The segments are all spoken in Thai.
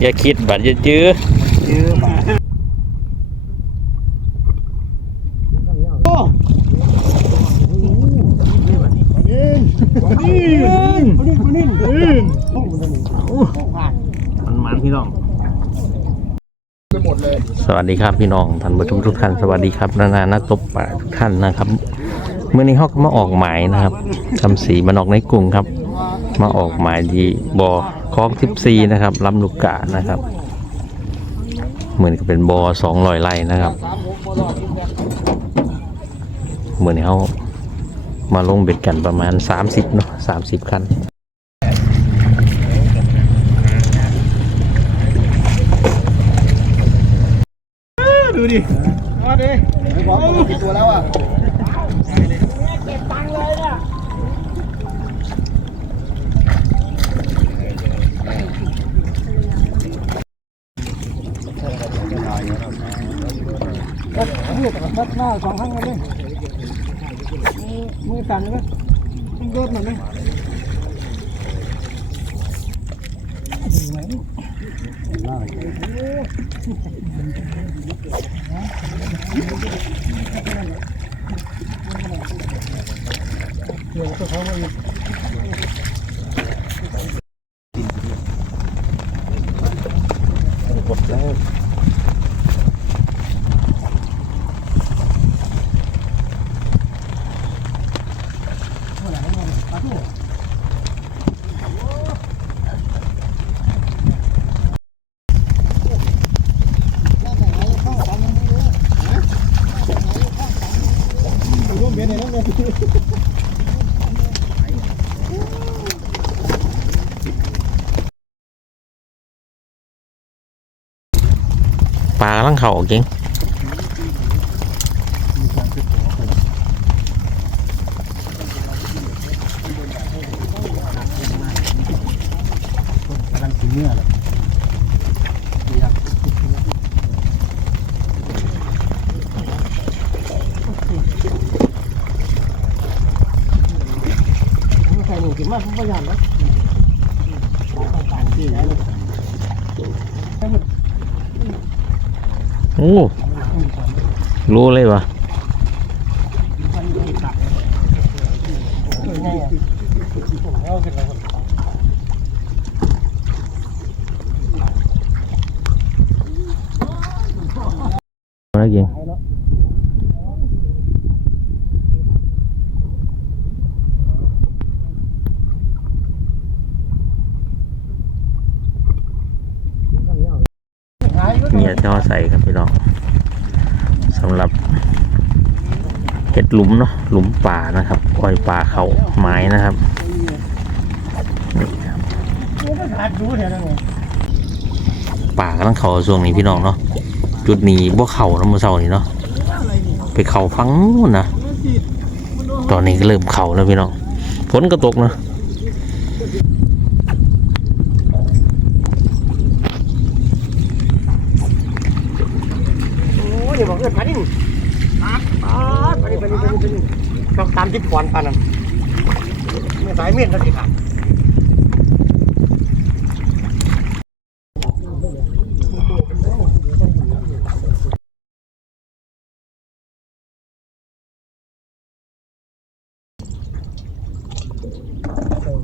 อย่าคิดบัดอย่าจื้อมันมันพี่น้องสวัสดีครับพี่น้องท่านผู้ชมทุกท่านสวัสดีครับนานานักตบป่าทุกท่านนะครับเมื่อนี้เขาก็มาออกหมายนะครับคำสีมันออกในกรุงครับ มาออกหมายที่บอคลองทิพซีนะครับลำลูกกานะครับ เหมือนกับเป็นบอสองรอยไร่นะครับ เหมือนเขามาลงเบ็ดกันประมาณ 30เนาะ30 คันดูดิมาดิบอกว่ากี่ตัวแล้วอะ มัดหน้าสองครั้งเลยมือสั่นเลยต้องเดินหน่อยไหม ปลากำลังเข่าเก่งกำลังกิน เนื้อเลยใส่หนูกินมากผมประหยัดนะโอ้รู้เลยวะอะไร เก่งเนี่ยจะมาใส่ครับพี่น้องสำหรับเห็ดหลุมเนาะหลุมป่านะครับปล่อยป่าเขาไม้นะครับนี่ครับขาดดูเถอะนะเนี่ยป่ากำลังเขาช่วงนี้พี่น้องเนาะ จุดนี้บ่เขานะมือเสาร์นี้เนาะไปเข่าฟังนะตอนนี้ก็เริ่มเข่าแล้วพี่น้องฝนก็ตกนะโอ้ยบอกเอิ้นปลาดิ้นปลาปลาปลาดิ้นปลาดิ้นปลาดิ้นปลาดิ้นต้องตามที่ปอนปานั่นไม่สายเมียนแล้วสิครับ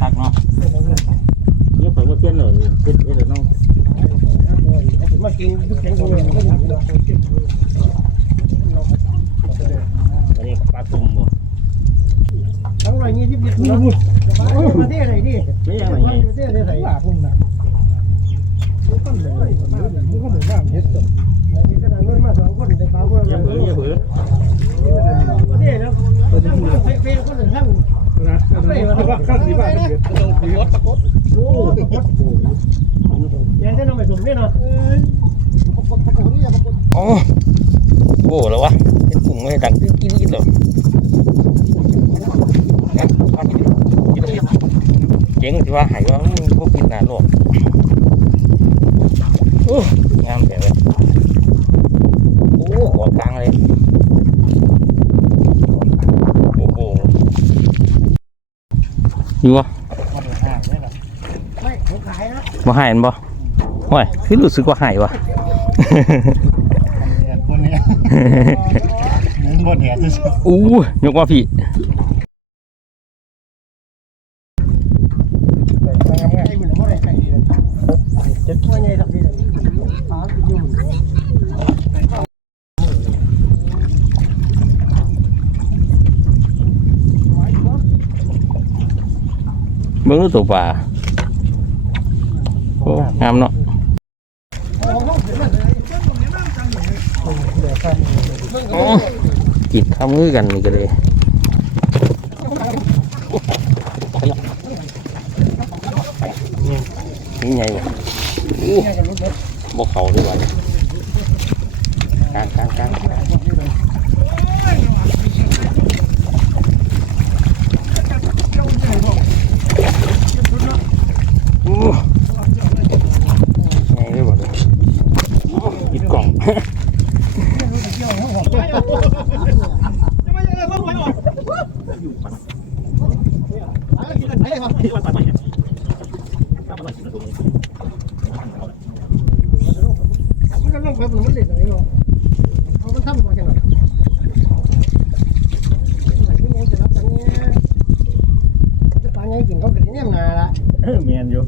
ตักเนาะเยอะไปว่าเปลี่ยนเลยเปลี่ยนเลยน้อง มากินแข็งเลย อันนี้ปลาตุ่มบ่ทั้งไรยี่สิบลิตรนะประเทศไหนดิไม่ยังไงประเทศไหนหลาพุ่มนะมันก็เลยมันก็เหมือนว่าเฮ็ดสมนี่ขนาดมันมาสองคนในป่าพวก อย่า เรา เผืออย่าเผือ ประเทศแล้วเฟซคนหนึ่งทั้ง นะไปมาข้าง สีบ้านเกิดต้องสีรถตะกบโอ้ตะกบยังได้น้องไปส่งนี่เนาะ อ๋อ โอ้แล้ววะเป็นกลุ่มไม่ดังกินกินกินหรอเจ๋งที่ว่าหายว่าพวกกินนานหรอกโอ้งามแต่เลยโอ้หัวกลางเลยโอ้โหอยู่วะไม่ผมขายนะบ่หายอันบ่ห่วยคือรู้สึกว่าหายวะคน นี้เหมือที่สุดอู้ยกว่าพี่ไอ้บุญว่าอะไรใส่ดีเลยจะว่าไงดับดีเลยตาติดยุ่งเบิ่งดูตัวปลาโอ้งามเนาะ อ๋อกินทำมือกันนี่ก็เลยนี่ไงวะอู้บ่เขาด้วยวะกลางกลางกลางกลางอู้ไงด้วยวะยิดกล่อง มันก็ลงไปมันเล็ดอะไรบ้างเขาก็ทำมาจังหวะที่นี่จะรับกันเนี่ยจะปลาไงกินเขากินเนี่ยนาละ เมียนอยู่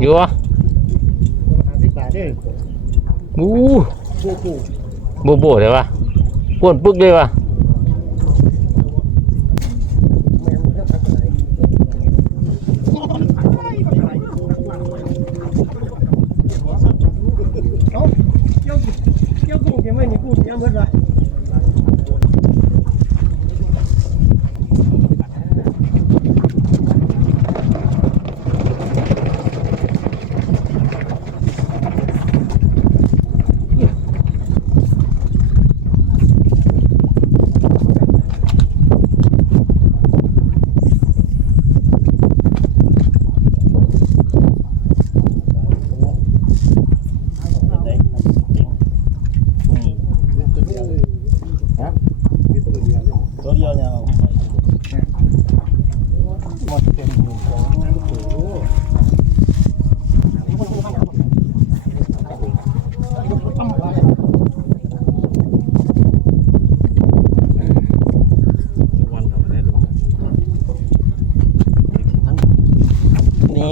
อยู่วะ อู้โบโบเลยวะป่วนปึ๊กเลยวะ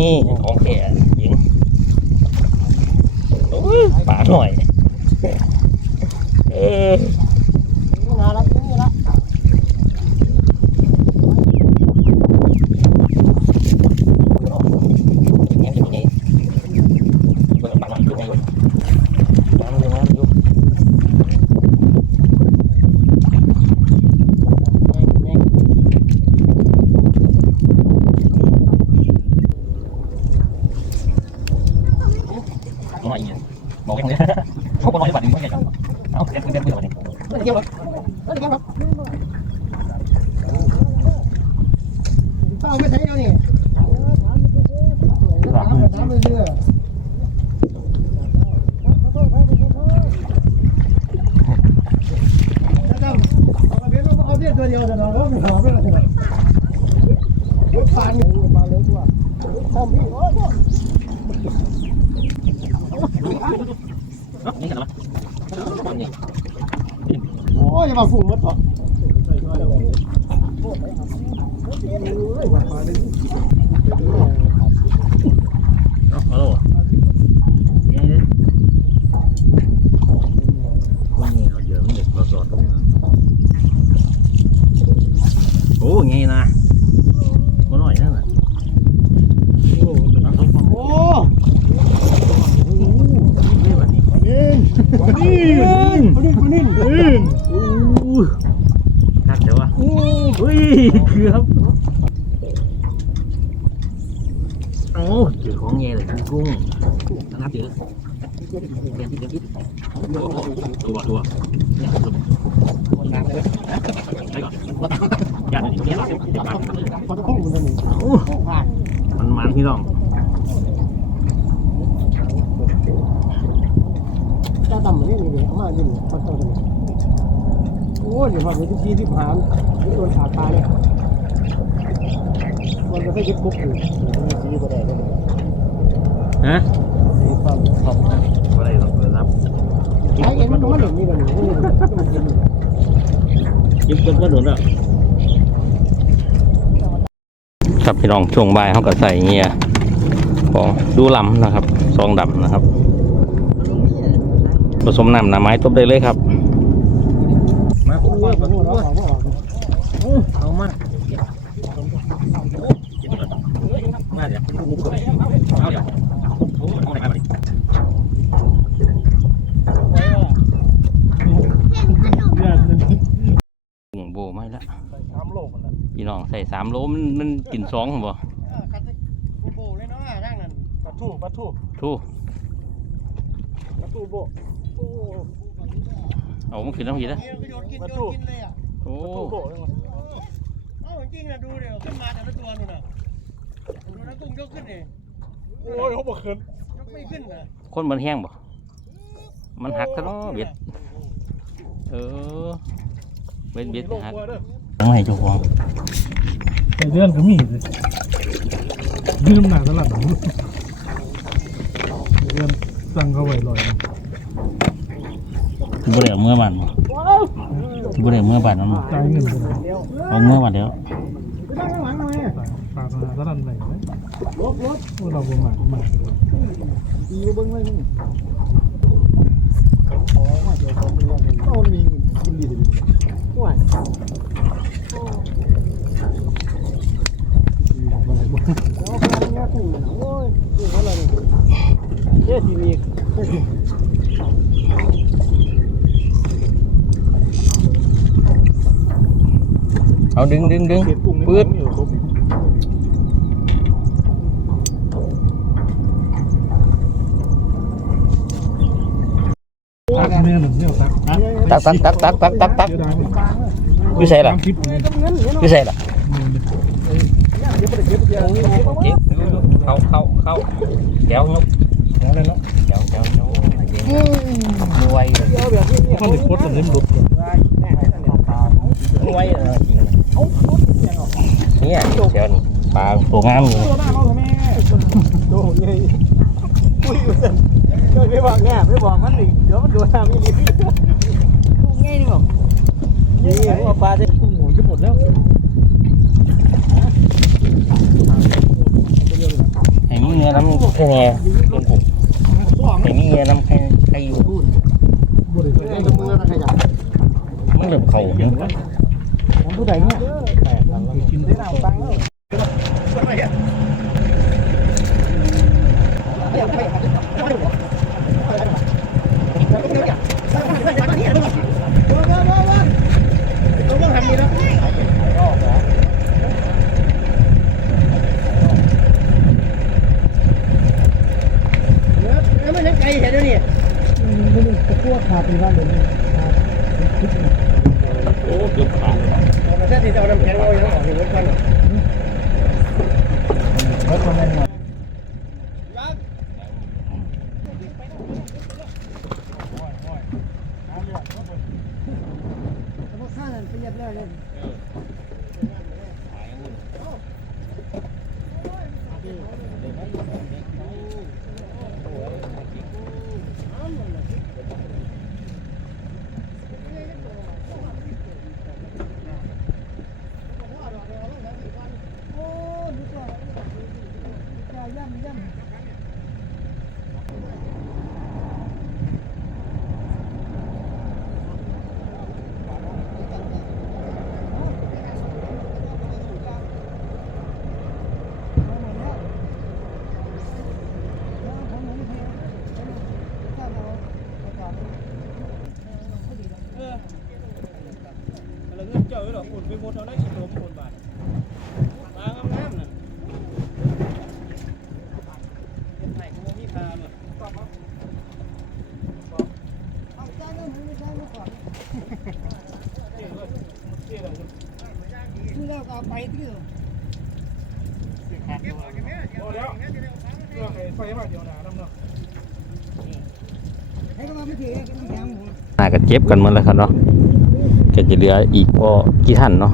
นี่ของแก่หญิงป่าหน่อย เออเนี่ยจะมีไงเปิดปากหน่อยขึ้นไงอยู่น้ำอยู่น้ำอยู่หน่อย เนี่ยบอกยังไงเขาบอกหน่อยบาทหนึ่งเขาใหญ่จังเอาเด็ดเด็ดเด็ดบาทหนึ่งเอา อนี่โอ้ยมาฝุ่งมัดต่อเอาฮัลโหลโอ้ไงนะ เกือบโอ้เจอของแง่เลยกุ้งนะครับเจอเดี๋ยวพิษเดี๋ยวพิษตัวตัวเนี่ยตัวไปก่อนอย่าเดี๋ยวเดี๋ยวเดี๋ยวพอจะพุ่งมันจะหนีโอ้ผ่านมันมันพี่น้องเจ้าดำนี่นี่เลยเอามาอยู่นี่มันต้อง โอ้ยเดี๋ยวพอไปที่ที่ที่ผ่านที่โดนขาตายเลยมันจะให้ยึดปุ๊บอยู่สีก็ได้ก็ได้ฮะสีฟ้าขอบอะไรหรอกเปิดรับไอ้เอ็นมันก็มันหนีนี่กันนี่มันกินยิบกันก็โดนแล้วครับพี่น้องช่วงบ่ายเขาก็ใส่เงียของดูลำนะครับซองดำนะครับ ผสมน้ำหนาไม้ตบได้เลยครับ มา โอ้ยผมว่าเราบอกว่า เอามามาเดี๋ยวเอาเดี๋ยวห่วงโบไม่ละ สามโลกันนะ พี่น้องใส่สามโลมันมันกินสองบ่คัดโบเลยเนาะทางนั้นปลาทูปลาทูทู่ปลาทูโบโอ้เอามันขึ้นน้ำผีนะปลาทูโอ้ปลาทูโบเลยเอ้าจริงนะดูเดี๋ยวขึ้นมาแต่ละตัวนู่นน่ะดูนะกุ้งยกขึ้นนี่โอ้ยเขาบอกขึ้นยกไม่ขึ้นนะคนมันแห้งบ่มันหักซะเนาะเบ็ดเออเบ็ดเบ็ดหัก ต้องให้เจ้าของไอเดือนก็มีสิยืมหนาตลาดหนังเดือนสั่งเขาไว้ลอยนะที่บ่ได้เอาเมื่อบ้านบ่ที่บ่ได้เอาเมื่อบ้านนั่นบ่จ่ายเงินไปเลยเอาเมื่อบ้านเดี๋ยวไปนั่งข้างหลังทำไมฝากมาตลาดไหนไหมลบลบพวกเราบ่มามาเลยดีเบิ้งไว้นี่ขอมาเดี๋ยวผมไปลองเอามีกินดีดีว้า เจ๊ที เอาดึงดึงดึง เก็บกุ้ง ปื๊ด อยู่ครบตักเนี่ยหนึ่งเนี่ยตัก ตักตักตักตักตักตักตัก เดี๋ยวได้ อยู่ใส่ล่ะ คิดเนี่ย อยู่ใส่ล่ะ เดี๋ยวไปเก็บเดี๋ยว เจ็บเข้าเข้าเข้าแถวยก แล้วเลยเนาะ แถวแถวแถวมวย เดี๋ยวแบบนี้เนี่ย ข้าวเหนียวโคตรแต่เล่มหลุด มวยเออจริงเลยเนี่ยแถวนี้ปลาตัวงามอยู่ ตัวหน้าเราทำไมโดนเลยอุ้ยมันโดยไม่บอก แง่ไม่บอกมันอีกเดี๋ยวมันโดนน้ำอีกง่ายนี่บอกนี่หัวปลาจะกุ้งหมูจะหมดแล้วให้มีเงินน้ำแค่ไงเป็นผม ส องให้มีเงินน้ำแค่ใครอยู่บริเอ้ยมือนะขยับมันเริ่มเข่าเนี่ยผมผู้ใดเนี่ย กินได้ เอาตังค์แล้วต้องทำนี้นะเออไม่ใช่ไก่เห็นแล้วนี่ พวกขาดไปบ้านเลยโอ้เกือบขาดเราแค่ที่จะเอาน้ำแข็งเอาอยังออกอยู่รถกันรถมันแรงมาก ไปหมดเอาได้กี่ตัวคนบาทมางามๆน่ะเฮ็ดให้กูมีค่าน่ะเอาจ้างเงินไม่ใช่ไม่ขอคือเราก็เอาไปที่พอแล้วเรื่องไอ้ไฟมาเดียวหนาดำเนาะให้ก็มาไม่ถือก็ต้องแถมหมูน่าก็เจ็บกันหมดแล้วครับเนาะ ก็จะเหลืออีกก็กี่ท่านเนาะ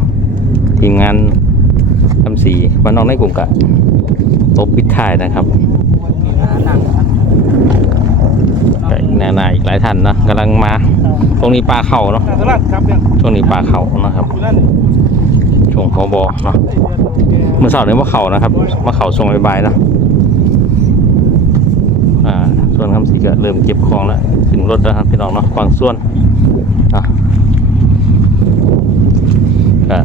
ทีมงานทำสีมานน้องในกลุ่มกะตบปิดท้ายนะครับก็อีกนานาอีกหลายท่านนะกำลังมา ตรงนี้ปลาเข่าเนาะตลาดครับเนี่ยช่วงนี้ปลาเข่านะครับช่วงพอบอเนาะเมื่อเสาร์นี้ว่าเข่านะครับว่าเข่าช่วงบายๆเนาะอ่าส่วนคำสีก็เริ่มเก็บของแล้ว ถึงรถแล้วครับพี่น้องเนาะฟังส่วนอะ ก็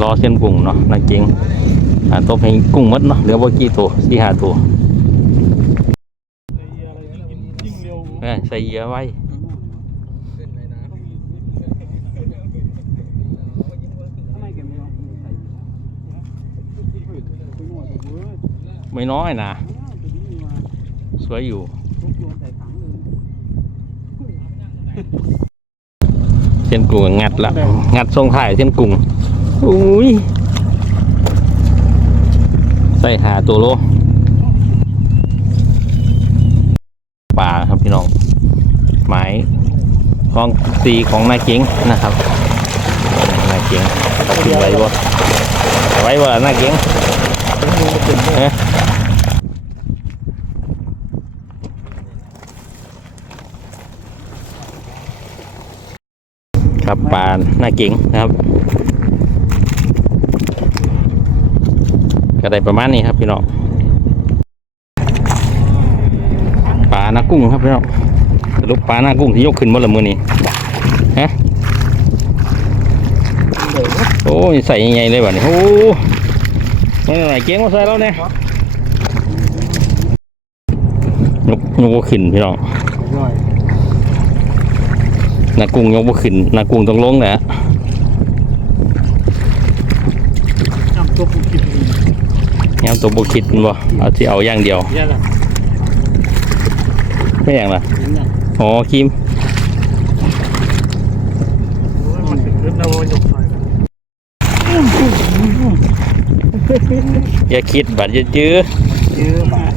รอเส้นกุ้งเนาะนักเก่งตัวเพงกุ้งหมดเนาะเหลือบ่กี่ตัวสี่ห้าตัวใส่เยื่อไว้ไม่น้อยนะสวยอยู่ เส้นกุ้งก็งัดละงัดทรงถ่ายเส้นกุ้งอุ้ยใส่หาตัวโลปลาครับพี่น้องหมายของสีของนายเก๋งนะครับนายเก๋งกินไว้บ่ไว้บ่ล่ะนายเก๋งเอ๊ะ ครับปลาหน้าเก๋งนะครับ ก็ได้ประมาณนี้ครับพี่น้องปลาหน้ากุ้งครับพี่น้องสรุปปลาหน้ากุ้งที่ยกขึ้นบนละมือนี้ฮะโอ้ยใส่ยังไงเลยแบบนี้โอ้ไม่ไหนเก่งมาใส่แล้วเนี่ยยกยกขึ้นพี่น้องย่อย น้ากุ้งยกบ่ขึ้นหน้ากุ้งต้องลงแหละน้ำตัวกูคิดดียามตัวบ่คิดมันบ่เอาที่เอาอย่างเดียวแย่ละไม่อย่างล่ะเห็นยังอ๋อครีมมันถึงขึ้นแล้วยกซอยกันอย่าคิดบัดอย่าจื้อเยอ